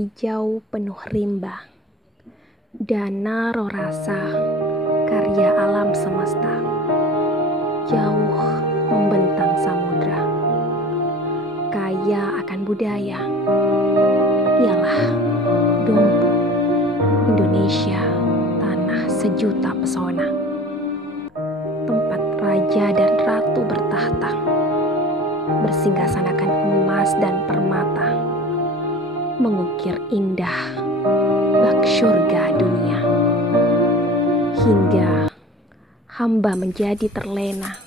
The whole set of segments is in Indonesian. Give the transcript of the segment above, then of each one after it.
hijau penuh rimba, dana rorasa, karya alam semesta, jauh membentang samudra, kaya akan budaya, ialah Dumpu, Indonesia, tanah sejuta pesona, tempat raja dan ratu bertahta, bersinggasanakan emas dan permata, mengukir indah bak syurga dunia, hingga hamba menjadi terlena,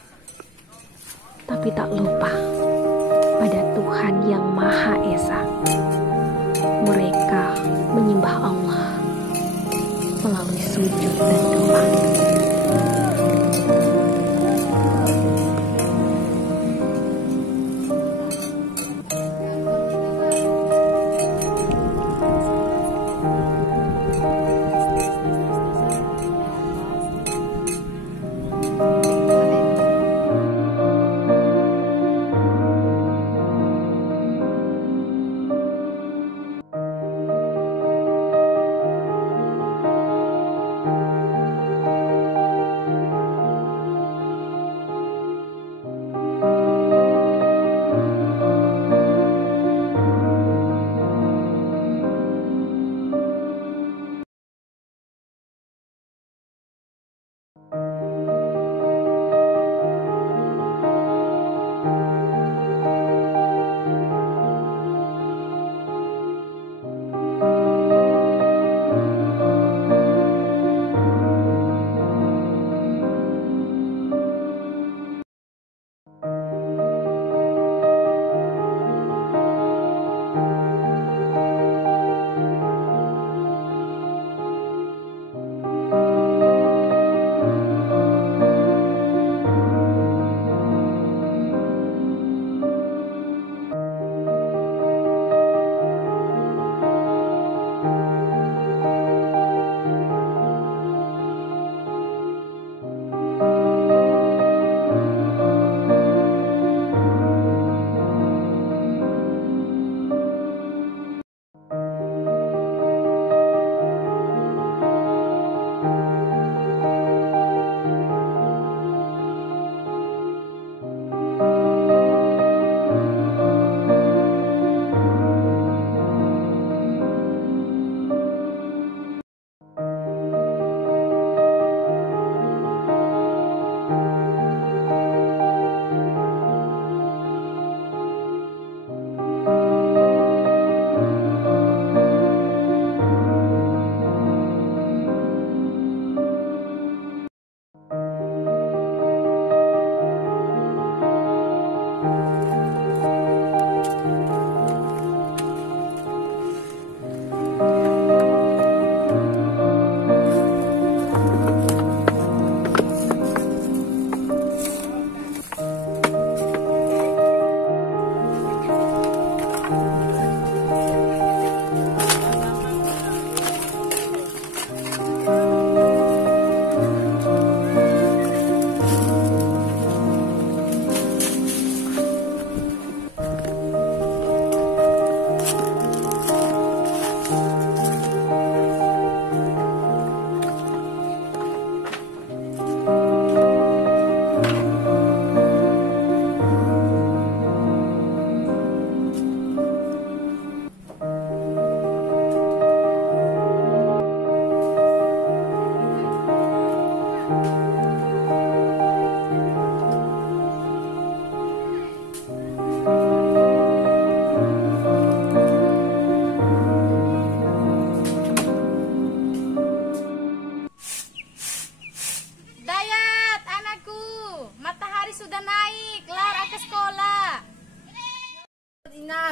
tapi tak lupa pada Tuhan yang Maha Esa. Mereka menyembah Allah melalui sujud dan doa.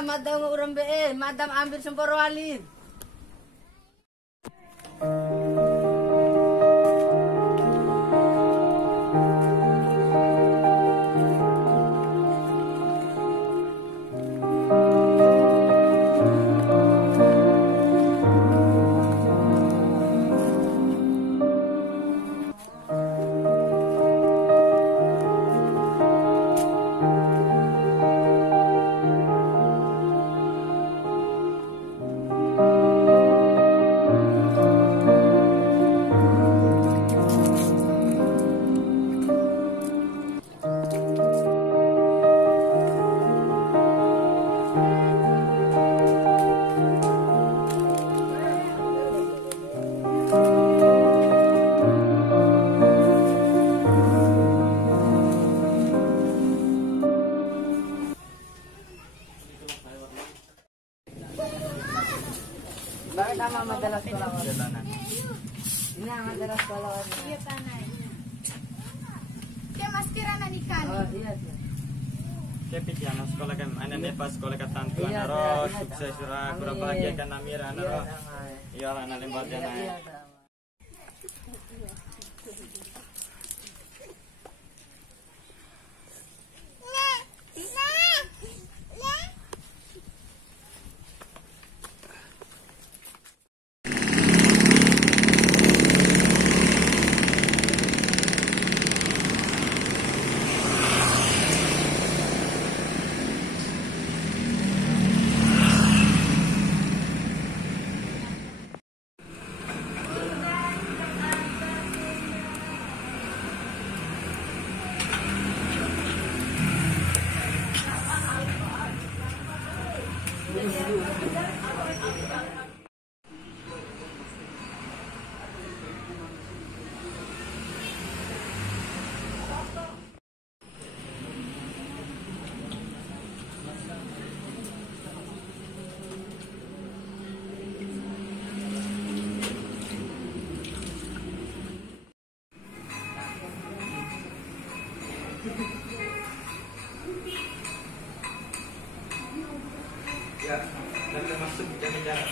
Madam urang be, madam ambil semporo alin. Bakit ama madalas kolawat? Ina madalas kolawat. Iya tanay. Kaya maskira na ni Kani. Oh iya. Kepit ya, sekolah kan, anak nepas sekolah ketantu, Iya, naro iya. sukses surah, Amin. kurang bahagia kan Amira, naro, Iya, damai. iya lah, anak lembat ya naik. Iya, damai. Ya, dan termasuk jaga jarak.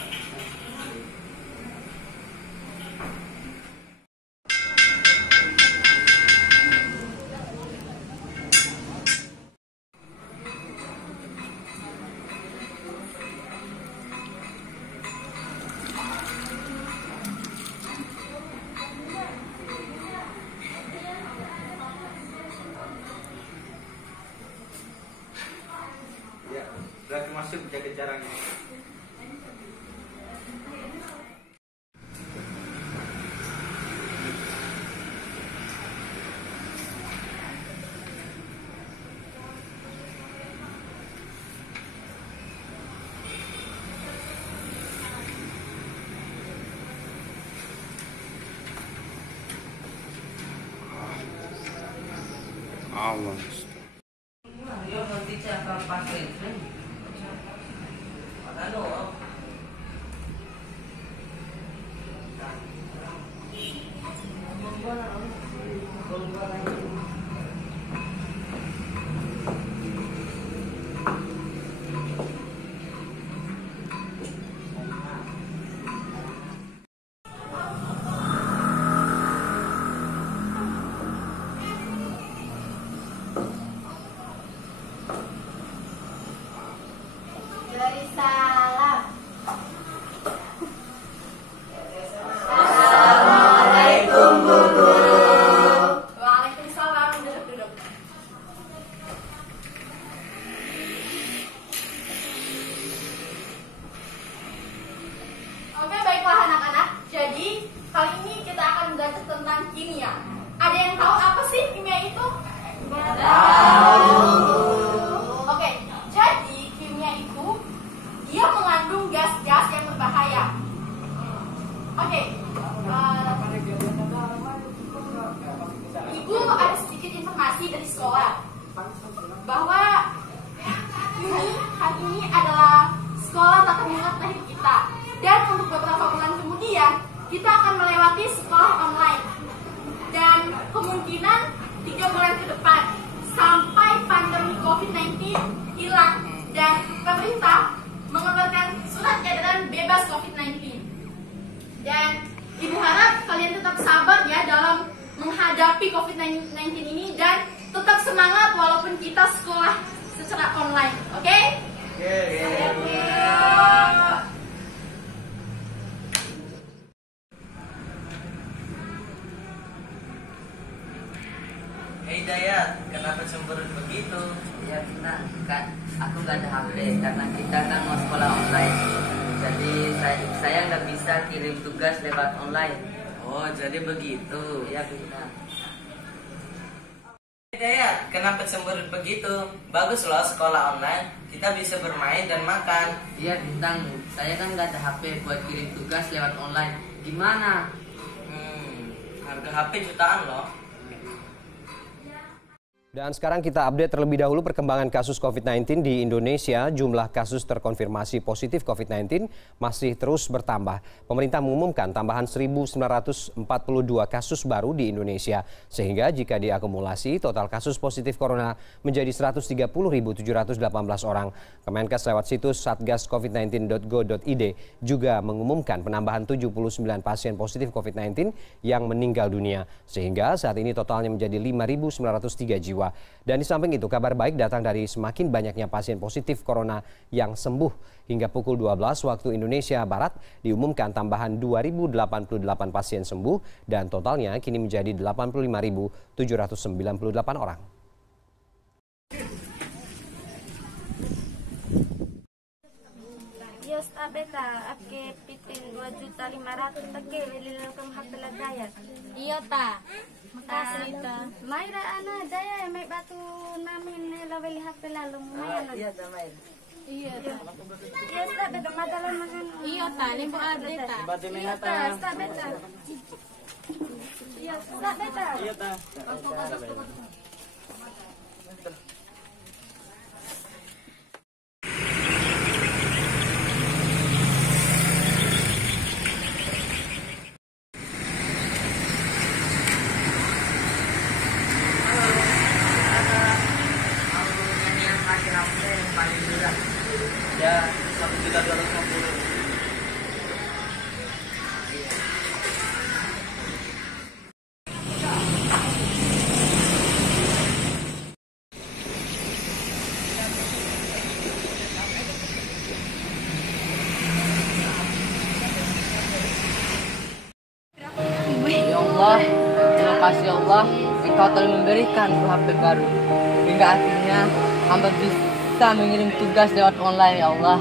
Ya, sudah termasuk jaga jaraknya. Allah. Yo nanti saya akan pakai ini. Ano? Dari salam. Waalaikumsalam. Duduk. Oke, baiklah anak-anak. Jadi, kali ini kita akan belajar tentang kimia. Ada yang tahu apa sih kimia itu? Oke, jadi kimia itu dia mengandung gas-gas yang berbahaya. Oke, Ibu ada sedikit informasi dari sekolah bahwa hari ini adalah sekolah tatap muka terakhir kita, dan untuk beberapa bulan kemudian kita akan melewati sekolah online, dan kemungkinan 3 bulan ke depan sampai pandemi COVID-19 hilang dan pemerintah mengeluarkan surat edaran bebas COVID-19. Dan Ibu harap kalian tetap sabar ya dalam menghadapi COVID-19 ini, dan tetap semangat walaupun kita sekolah secara online. Oke? Hei Dayat, kenapa cemberut begitu? Ya tenang, kan aku nggak ada HP karena kita kan mau sekolah online. Jadi saya nggak bisa kirim tugas lewat online. Oh, jadi begitu. Ya benar. Hei Dayat, kenapa cemberut begitu? Bagus loh sekolah online, kita bisa bermain dan makan. Iya bintang, saya kan nggak ada HP buat kirim tugas lewat online. Gimana? Harga HP jutaan loh. Dan sekarang kita update terlebih dahulu perkembangan kasus COVID-19 di Indonesia. Jumlah kasus terkonfirmasi positif COVID-19 masih terus bertambah. Pemerintah mengumumkan tambahan 1.942 kasus baru di Indonesia. Sehingga jika diakumulasi, total kasus positif corona menjadi 130.718 orang. Kemenkes lewat situs satgascovid19.go.id juga mengumumkan penambahan 79 pasien positif COVID-19 yang meninggal dunia. Sehingga saat ini totalnya menjadi 5.903 jiwa. Dan di samping itu kabar baik datang dari semakin banyaknya pasien positif corona yang sembuh. Hingga pukul 12 waktu Indonesia Barat diumumkan tambahan 2.088 pasien sembuh dan totalnya kini menjadi 85.798 orang. Yos abeta ake pitin 2.500.000 take lilokang hapela daya. Iya ta. Makasih ta. Mayra ana daya may batu namin laweli hapela lumayan. Iya, damai. Iya ta. Yos abeta madalan makan. Iya ta, limbo ade ta. Iya ta, abeta. Yos abeta. Iya ta. Ya, 1.250.000. Ya Allah, terima kasih ya Allah, Engkau telah memberikan HP baru, hingga akhirnya hamba bisa mengirim tugas lewat online ya Allah.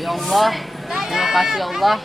Ya Allah, terima kasih ya Allah.